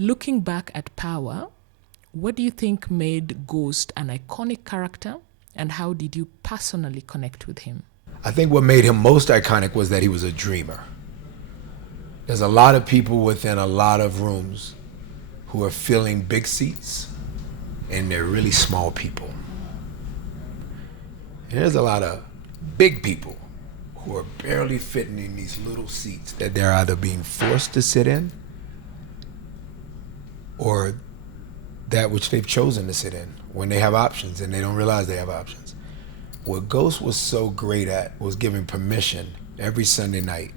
Looking back at Power, what do you think made Ghost an iconic character, and how did you personally connect with him? I think what made him most iconic was that he was a dreamer. There's a lot of people within a lot of rooms who are filling big seats, and they're really small people. And there's a lot of big people who are barely fitting in these little seats that they're either being forced to sit in or that which they've chosen to sit in when they have options and they don't realize they have options. What Ghost was so great at was giving permission every Sunday night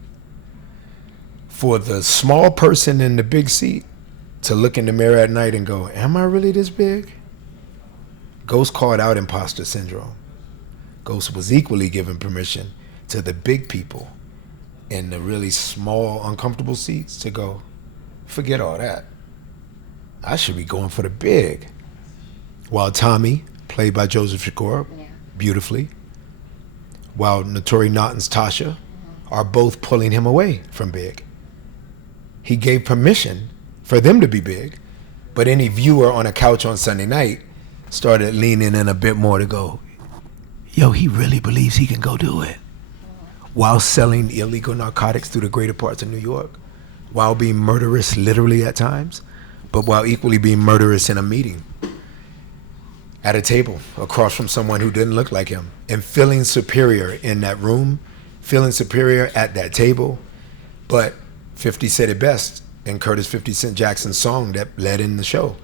for the small person in the big seat to look in the mirror at night and go, am I really this big? Ghost called out imposter syndrome. Ghost was equally given permission to the big people in the really small, uncomfortable seats to go, forget all that. I should be going for the big. While Tommy, played by Joseph Shakur, beautifully, while Notori Naughton's Tasha are both pulling him away from big. He gave permission for them to be big, but any viewer on a couch on Sunday night started leaning in a bit more to go, yo, he really believes he can go do it. While selling illegal narcotics through the greater parts of New York, while being murderous literally at times, but while equally being murderous in a meeting, at a table across from someone who didn't look like him, and feeling superior in that room, feeling superior at that table. But 50 said it best in Curtis 50 Cent Jackson's song that led in the show.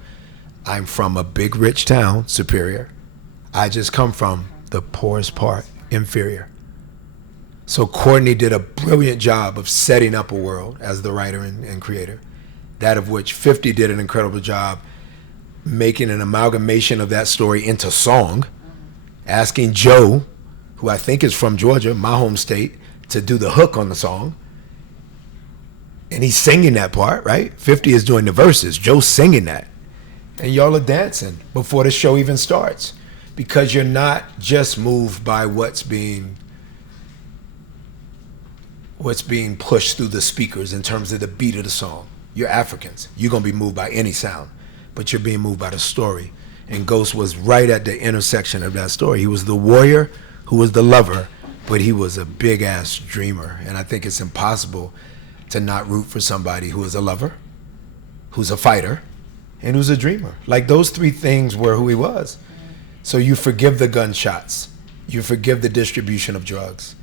I'm from a big rich town, Superior. I just come from the poorest part, Inferior. So Courtney did a brilliant job of setting up a world as the writer and creator, that of which 50 did an incredible job making an amalgamation of that story into song, asking Joe, who I think is from Georgia, my home state, to do the hook on the song. And he's singing that part, right? 50 is doing the verses, Joe's singing that. And y'all are dancing before the show even starts, because you're not just moved by what's being pushed through the speakers in terms of the beat of the song. You're Africans. You're going to be moved by any sound, but you're being moved by the story. And Ghost was right at the intersection of that story. He was the warrior who was the lover, but he was a big-ass dreamer. And I think it's impossible to not root for somebody who is a lover, who's a fighter, and who's a dreamer. Like, those three things were who he was. So you forgive the gunshots. You forgive the distribution of drugs.